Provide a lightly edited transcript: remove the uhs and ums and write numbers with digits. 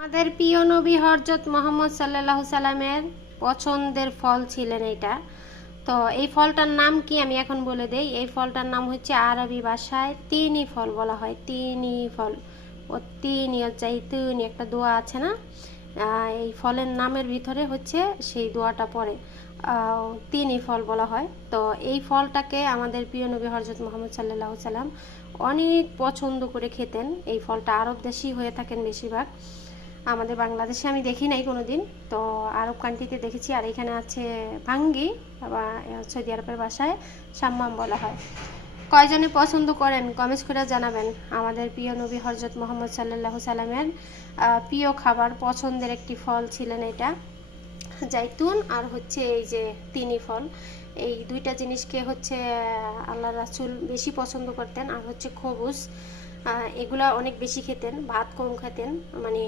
আমাদের প্রিয় নবী হযরত মুহাম্মদ সাল্লাল্লাহু সাল্লামের পছন্দের ফল ছিলেন এটা। তো এই ফলটার নাম কি আমি এখন বলে দেই। এই ফলটার নাম হচ্ছে আরবি ভাষায় তিনি ফল বলা হয়। তিনি ফল ও তিনি জাইতুন একটা দোয়া আছে না, এই ফলের নামের ভিতরে হচ্ছে সেই দোয়াটা পড়ে, তিনি ফল বলা হয়। তো এই ফলটাকে আমাদের প্রিয় নবী হযরত মুহাম্মদ সাল্লাল্লাহু সাল্লাম অনেক পছন্দ করে খেতেন। এই ফলটা আরব দেশেই হয়ে থাকেন বেশিরভাগ, আমাদের বাংলাদেশে আমি দেখি নাই কোনো দিন। তো আরব কান্ট্রিতে দেখেছি। আর এখানে আছে ভাঙ্গি বা সৌদি আরবের ভাষায় সাম্মাম বলা হয়। কয়জনে পছন্দ করেন কমেন্টস করে জানাবেন। আমাদের প্রিয় নবী হযরত মুহাম্মদ সাল্লাল্লাহু সাল্লামের প্রিয় খাবার পছন্দের একটি ফল ছিলেন এটা, জাইতুন আর হচ্ছে এই যে তিনি ফল। এই দুইটা জিনিসকে হচ্ছে আল্লাহ রাসূল বেশি পছন্দ করতেন। আর হচ্ছে খবুজ, এগুলা অনেক বেশি খেতেন, ভাত কম খেতেন, মানে